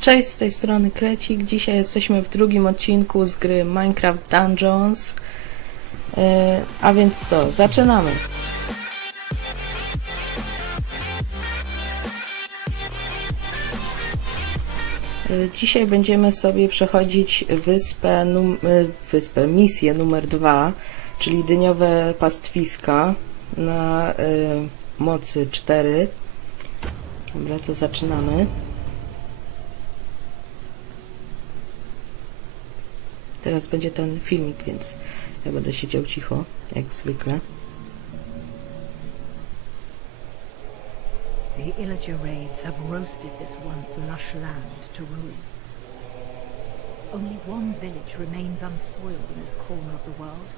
Cześć, z tej strony Krecik. Dzisiaj jesteśmy w drugim odcinku z gry Minecraft Dungeons. E, a więc co, zaczynamy. E, Dzisiaj będziemy sobie przechodzić wyspę, num- e, wyspę, misję numer dwa, czyli dyniowe pastwiska na mocy 4. Dobra, to zaczynamy. Teraz będzie ten filmik, więc ja będę siedział cicho, jak zwykle. The Illager raids have roasted this once lush land to ruin. Only one village remains unspoiled in this corner of the world.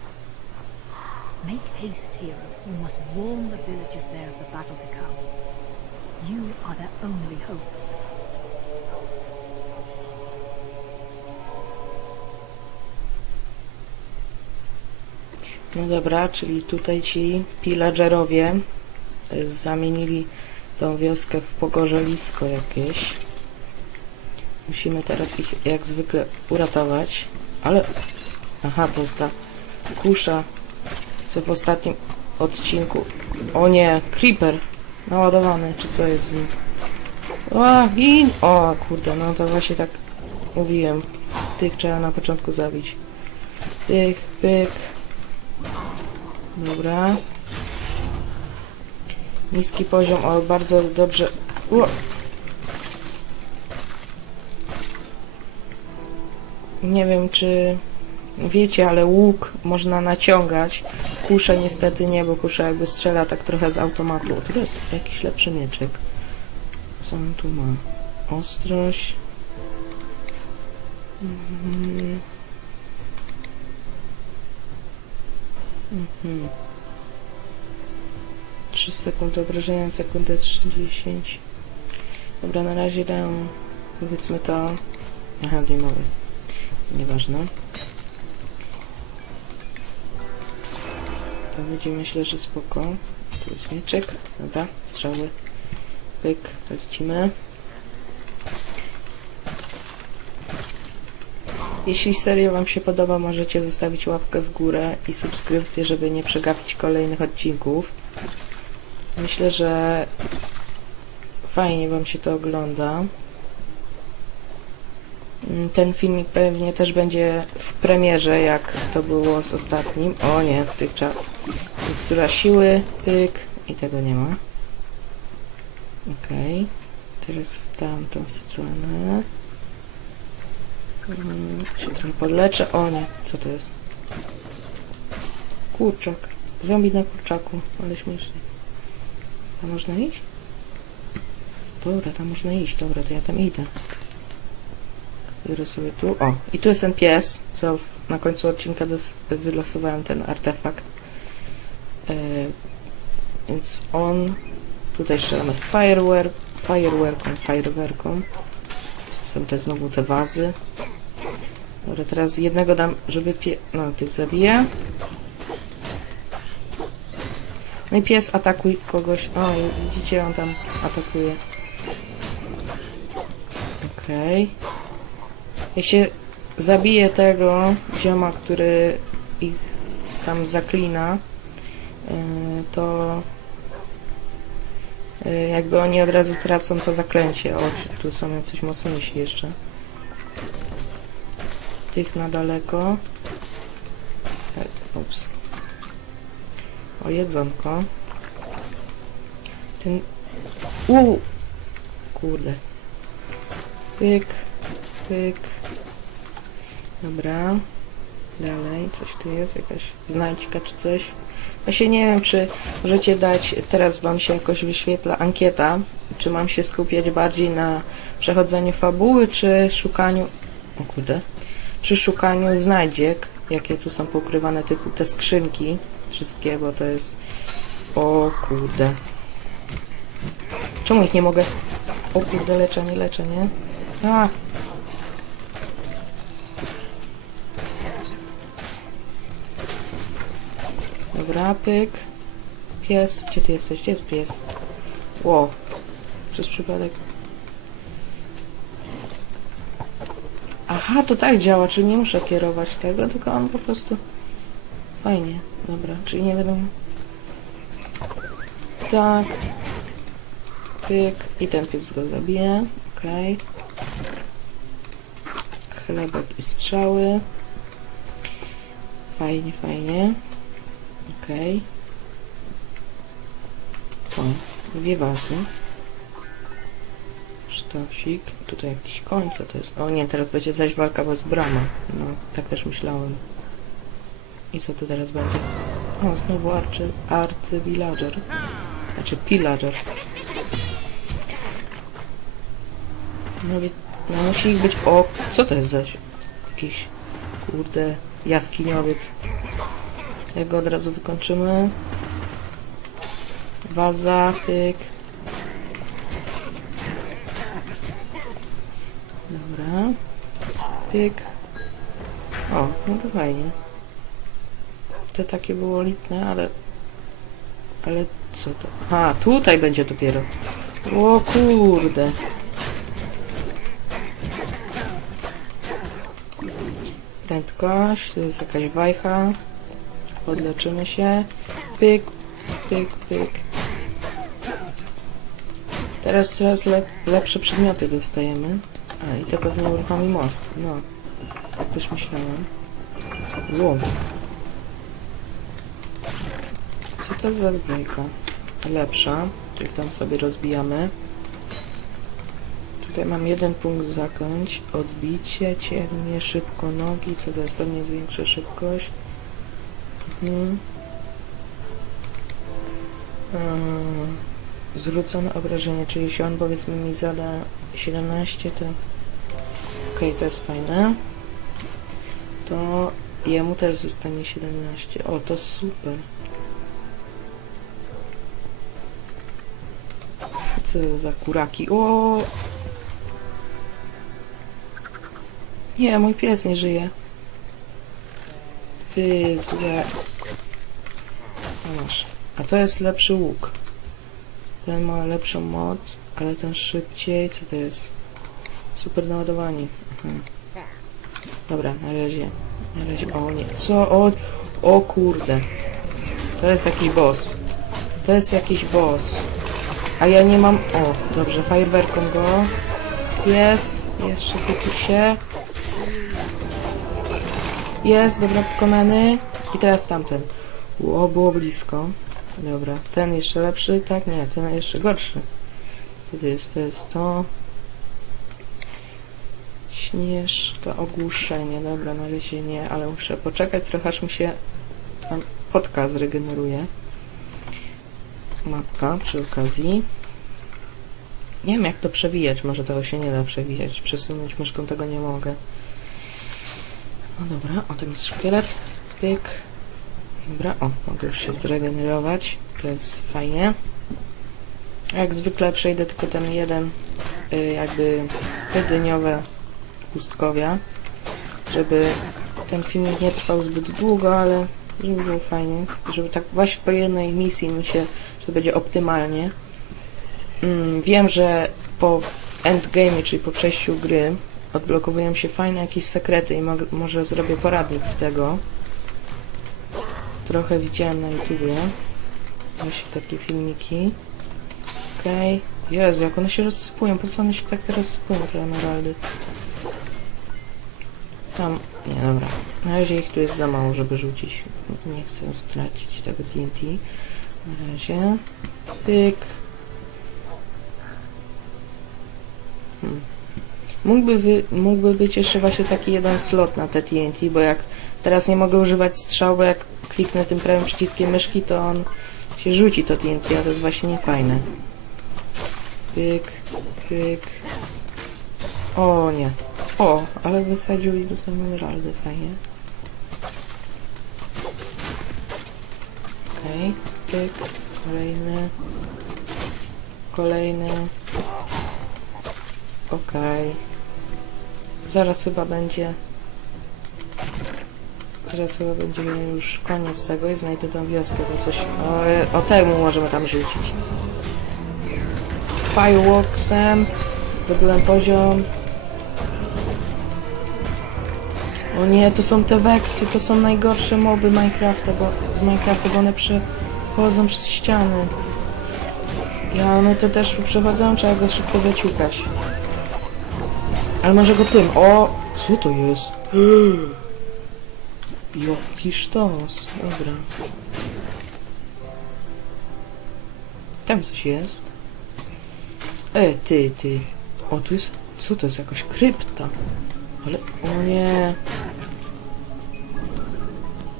Make haste, hero. You must warn the villagers there of the battle to come. You are their only hope. No dobra, czyli tutaj ci pillagerowie y, zamienili tą wioskę w pogorzelisko jakieś. Musimy teraz ich jak zwykle uratować. Ale... Aha, to jest ta kusza, co w ostatnim odcinku... O nie, creeper naładowany, czy co jest z nim? O, gin! O, kurde, no to właśnie tak mówiłem. Tych trzeba na początku zabić. Tych, pyk. Dobra. Niski poziom, o bardzo dobrze. Ło. Nie wiem czy wiecie, ale łuk można naciągać. Kuszę niestety nie, bo kusza jakby strzela tak trochę z automatu. O, Tu jest jakiś lepszy mieczek. Co on tu ma? Ostrość. Mhm. Mhm. 3 sekundy obrażenia, sekundę 30. Dobra, na razie dam powiedzmy to. Aha, nie mogę. Nieważne. To będzie myślę, że spoko. Tu jest mieczek. Dobra, strzały. Pyk, lecimy. Jeśli seria Wam się podoba, możecie zostawić łapkę w górę i subskrypcję, żeby nie przegapić kolejnych odcinków. Myślę, że fajnie Wam się to ogląda. Mm, Ten filmik pewnie też będzie w premierze, jak to było z ostatnim. O nie, tych trzeba... Mikstura siły, pyk i tego nie ma. Okej. Teraz w tamtą stronę. Mm, się trochę podleczę. O nie, co to jest? Kurczak. Zombie na kurczaku, ale śmiesznie. Tam można iść? Dobra, tam można iść. Dobra, to ja tam idę. Biorę sobie tu. O, i tu jest ten pies, co w, na końcu odcinka wylosowałem ten artefakt. E, więc on... Tutaj strzelamy firework, fireworką, fireworką. Są te znowu te wazy. Dobra, teraz jednego dam, żeby pie... No, tych zabiję. No i pies atakuj kogoś. O, widzicie, on tam atakuje. Okej. Jak się zabije tego zioma, który ich tam zaklina, yy, to yy, jakby oni od razu tracą to zaklęcie. O, tu są jacyś mocniejsi jeszcze. Tych na daleko. Ups. O, jedzonko. Ten... U! Kurde. Pyk, pyk. Dobra. Dalej, coś tu jest, jakaś znajdźka czy coś. Właśnie nie wiem, czy możecie dać, teraz wam się jakoś wyświetla ankieta, czy mam się skupiać bardziej na przechodzeniu fabuły, czy szukaniu... O kurde. Przy szukaniu znajdziek, jakie tu są pokrywane, typu te skrzynki, wszystkie, bo to jest... O kurde. Czemu ich nie mogę... O kurde, leczę, nie leczę, nie? A! Dobra, pyk. Pies, gdzie ty jesteś? Gdzie jest pies? Wow. Przez przypadek. Aha, to tak działa, czyli nie muszę kierować tego, tylko on po prostu... Fajnie, dobra, czyli nie wiadomo... Tak. Pyk. I ten pies go zabije. Okej. Chlebek i strzały. Fajnie, fajnie. Okej. O, dwie wazy. Sztosik. Tutaj jakiś koń, co to jest? O nie, teraz będzie zaś walka bez brama. No, tak też myślałem. I co tu teraz będzie? O, znowu arczy, arcy villager. Znaczy pillager. No, wie- no musi ich być... O, co to jest zaś? Jakiś, kurde, jaskiniowiec. Tego od razu wykończymy. Waza, pyk. Dobra. Pyk. O, no to fajnie. To takie było lipne, ale... Ale co to? A, tutaj będzie dopiero. O kurde. Prędkość, to jest jakaś wajcha. Podleczymy się. Pyk, pyk, pyk. Teraz coraz lep lepsze przedmioty dostajemy. A, i to pewnie uruchomi most. No, tak też myślałem. Wow. Co to za zbrojka? Lepsza, czyli tam sobie rozbijamy. Tutaj mam jeden punkt zaklęć. Odbicie, ciernie, szybko nogi, co to jest pewnie zwiększa szybkość. Mhm. Eee, zwrócone obrażenie, czyli jeśli on powiedzmy mi zada 17, to... Okej, to jest fajne. To jemu też zostanie 17. O, to super. Co za kuraki? O! Nie, mój pies nie żyje. Wy złe. A to jest lepszy łuk. Ten ma lepszą moc, ale ten szybciej. Co to jest? Super naładowanie. Mhm. Dobra, na razie. Na razie. O nie. Co? O, o kurde. To jest jakiś boss. To jest jakiś boss. A ja nie mam... O, dobrze, fajerwerką go. Jest. Jeszcze wykuł się. Jest, dobra, pokonany. I teraz tamten. O, było blisko. Dobra, ten jeszcze lepszy, tak? Nie, ten jeszcze gorszy. Co to jest? To jest to. Śnieżka, ogłuszenie. Dobra, na razie nie, ale muszę poczekać trochę, aż mi się tam podka zregeneruje. Mapka przy okazji. Nie wiem jak to przewijać, może tego się nie da przewijać. Przesunąć myszką tego nie mogę. No dobra, o ten jest szkielet. Pyk. Dobra, o, mogę już się zregenerować. To jest fajnie. Jak zwykle przejdę tylko ten jeden, y, jakby tydyniowe pustkowia, żeby ten filmik nie trwał zbyt długo, ale żeby było fajnie, żeby tak właśnie po jednej misji mi się, że to będzie optymalnie. Mm, wiem, że po endgame, czyli po przejściu gry, odblokowują się fajne jakieś sekrety i mo- może zrobię poradnik z tego. Trochę widziałem na YouTubie. Właśnie takie filmiki. Okej. Jezu, jak one się rozsypują. Po co one się tak teraz rozsypują, te emeraldy? Tam. Nie, dobra. Na razie ich tu jest za mało, żeby rzucić. Nie chcę stracić tego TNT. Na razie. Pyk. Hmm. Mógłby, wy, mógłby być jeszcze właśnie taki jeden slot na te TNT, bo jak teraz nie mogę używać strzału, bo jak kliknę tym prawym przyciskiem myszki, to on się rzuci to TNT, a to jest właśnie niefajne. Pyk, pyk. O nie. O, ale wysadził i do samej emeraldy, fajnie. Okej, pyk, kolejny. Kolejny. Okej. Zaraz chyba będzie... Zaraz chyba będzie już koniec tego i znajdę tą wioskę, bo coś... O, o temu możemy tam rzucić. Fireworksem. Zdobyłem poziom. O nie, to są te weksy, to są najgorsze moby Minecrafta, bo z Minecrafta, bo one przechodzą przez ściany. Ja one to też przechodzą, trzeba go szybko zaciukać. Ale może go tym. O! Co to jest? Jaki sztos. Dobra. Tam coś jest. E, ty, ty. O, tu jest... Co to jest? Jakaś krypta. Ale... O nie.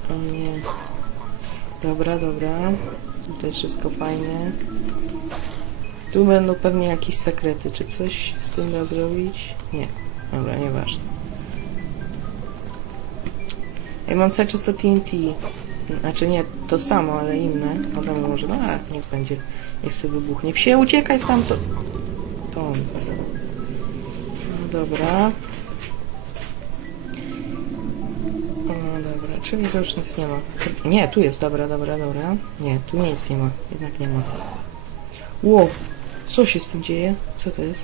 O nie. Dobra, dobra. Tutaj wszystko fajnie. Tu będą pewnie jakieś sekrety. Czy coś z tym da zrobić? Nie. Dobra, nieważne. Ja mam cały czas to TNT. Znaczy nie to samo, ale inne. Potem może, no a, niech będzie. Niech sobie wybuchnie. Psie, uciekaj stamtąd. Stąd. No dobra. Czyli to już nic nie ma. Nie, tu jest, dobra, dobra, dobra. Nie, tu nic nie ma. Jednak nie ma. Ło, co się z tym dzieje? Co to jest?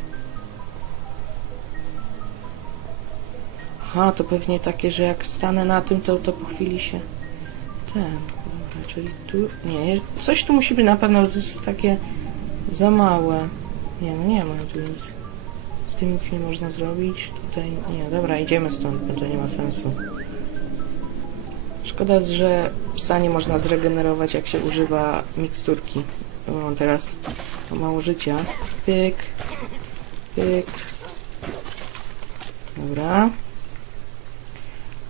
Aha, to pewnie takie, że jak stanę na tym, to, to po chwili się... Ten, dobra, czyli tu... Nie, coś tu musi być na pewno, takie za małe. Nie, no nie ma tu nic. Z tym nic nie można zrobić. Tutaj, nie, dobra, idziemy stąd, bo to nie ma sensu. Szkoda, że psa nie można zregenerować, jak się używa miksturki. On teraz ma mało życia. Pyk, pyk. Dobra.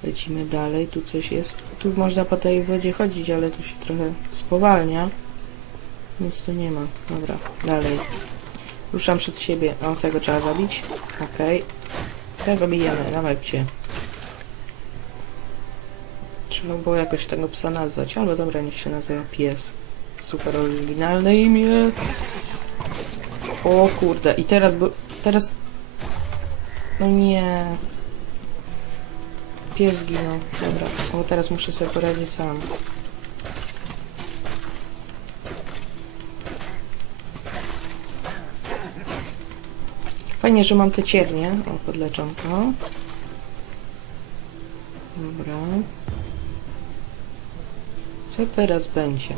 Lecimy dalej, tu coś jest. Tu można po tej wodzie chodzić, ale tu się trochę spowalnia. Nic tu nie ma. Dobra, dalej. Ruszam przed siebie. O, tego trzeba zabić. Okej. Tego bijemy, dawajcie. Trzeba było jakoś tego psa nazwać, albo dobra, niech się nazywa pies. Super oryginalne imię. O kurde, i teraz, bo teraz... No nie. Pies zginął. Dobra, o teraz muszę sobie poradzić sam. Fajnie, że mam te ciernie. O, podleczam to. Dobra. Co teraz będzie?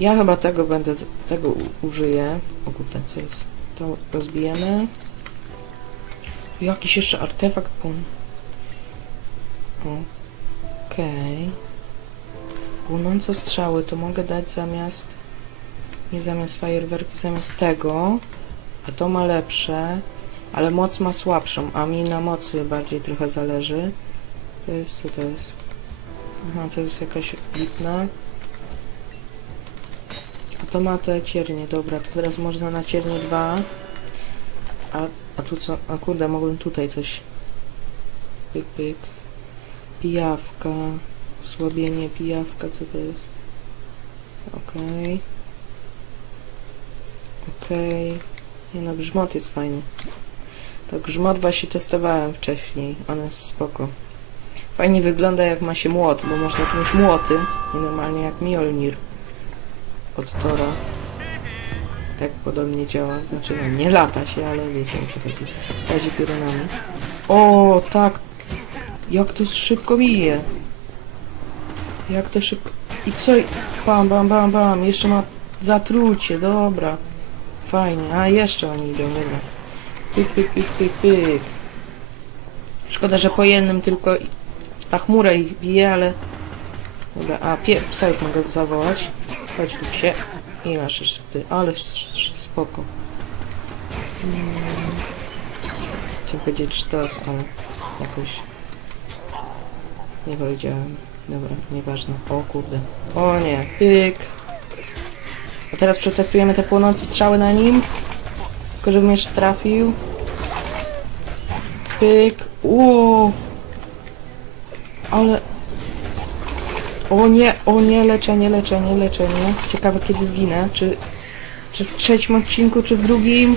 Ja chyba tego będę, tego użyję. O kurde, co jest? To rozbijemy. Jakiś jeszcze artefakt płyn. Okej. Płonące strzały to mogę dać zamiast... Nie zamiast fajerwerki, zamiast tego. A to ma lepsze, ale moc ma słabszą, a mi na mocy bardziej trochę zależy. To jest, co to jest? Aha, to jest jakaś lipna. A to ma te ciernie, dobra, to teraz można na ciernie 2. A, a tu co? A kurde, mogłem tutaj coś. Pyk, pyk. Pijawka. Słabienie pijawka, co to jest? Okej. Okej. Nie no, grzmot jest fajny. To grzmot właśnie testowałem wcześniej. On jest spoko. Fajnie wygląda jak ma się młot, bo można tu mieć młoty. I normalnie jak Mjolnir. Od Tora. Tak podobnie działa. Znaczy no, nie lata się, ale wiecie o co chodzi. Chodzi piorunami. O, tak. Jak to szybko bije. Jak to szybko... I co? Bam, bam, bam, bam. Jeszcze ma zatrucie, dobra. Fajnie. A, jeszcze oni idą, dobra. Pyk, pyk, pyk, pyk, pyk. Szkoda, że po jednym tylko ta chmura ich bije, ale... Dobra, a pie... psa już mogę zawołać. Chodź tu się. I masz jeszcze ty. Ale spoko. Hmm. Chciałem powiedzieć sztos, ale jakoś... Nie powiedziałem. Dobra, nieważne. O kurde. O nie. Pyk. A teraz przetestujemy te płonące strzały na nim. Tylko żebym jeszcze trafił. Pyk. Uuu. Ale... O nie, o nie, leczenie, leczenie, leczenie. Ciekawe kiedy zginę. Czy, czy w trzecim odcinku, czy w drugim?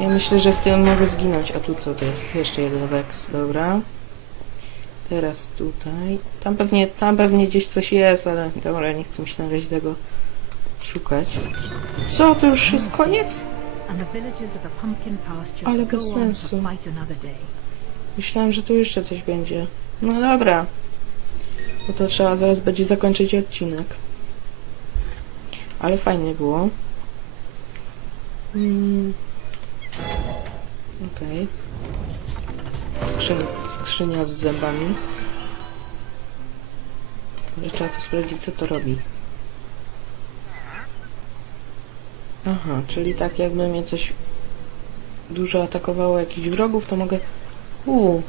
Ja myślę, że w tym mogę zginąć. A tu co to jest? Jeszcze jeden weks, dobra. Teraz tutaj. Tam pewnie, tam pewnie gdzieś coś jest, ale dobra, nie chcę mi się na razie tego szukać. Co, to już jest koniec? Ale bez sensu. Myślałem, że tu jeszcze coś będzie. No dobra. No to trzeba zaraz będzie zakończyć odcinek. Ale fajnie było. Mm. Okej. Skrzyń, skrzynia z zębami. Ale trzeba tu sprawdzić, co to robi. Aha, czyli tak jakby mnie coś dużo atakowało jakichś wrogów, to mogę... Uuu.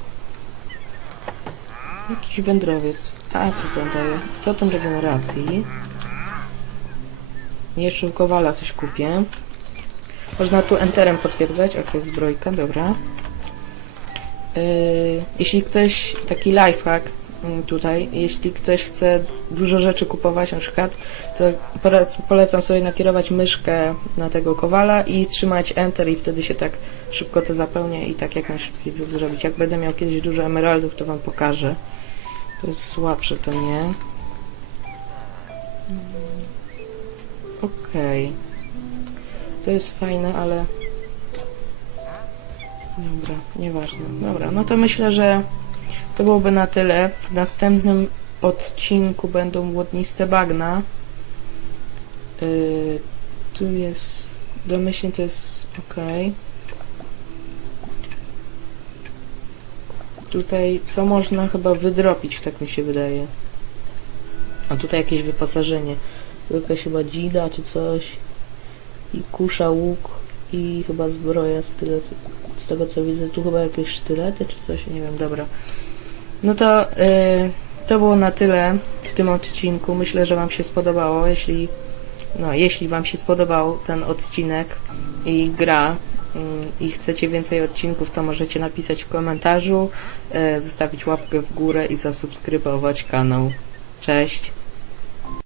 Jakiś wędrowiec. A, co to daje? Totem regeneracji. Jeszcze u Kowala coś kupię. Można tu enterem potwierdzać. Ok, zbrojka, dobra. Yy, jeśli ktoś, taki lifehack tutaj, jeśli ktoś chce dużo rzeczy kupować na przykład, to polec- polecam sobie nakierować myszkę na tego kowala i trzymać enter i wtedy się tak szybko to zapełnia i tak jak najszybciej to zrobić. Jak będę miał kiedyś dużo emeraldów, to wam pokażę. To jest słabsze, to nie. Okej. To jest fajne, ale... Dobra, nieważne. Dobra, no to myślę, że to byłoby na tyle. W następnym odcinku będą łodniste bagna. Yy, tu jest... Domyślnie to jest... ok. Tutaj co można chyba wydropić, tak mi się wydaje. A tutaj jakieś wyposażenie. Jakaś chyba dzida czy coś. I kusza, łuk i chyba zbroja z, tyle, z tego co widzę. Tu chyba jakieś sztylety czy coś, nie wiem, dobra. No to y, to było na tyle w tym odcinku. Myślę, że Wam się spodobało. Jeśli, no, jeśli Wam się spodobał ten odcinek i gra mm, i chcecie więcej odcinków, to możecie napisać w komentarzu, y, zostawić łapkę w górę i zasubskrybować kanał. Cześć!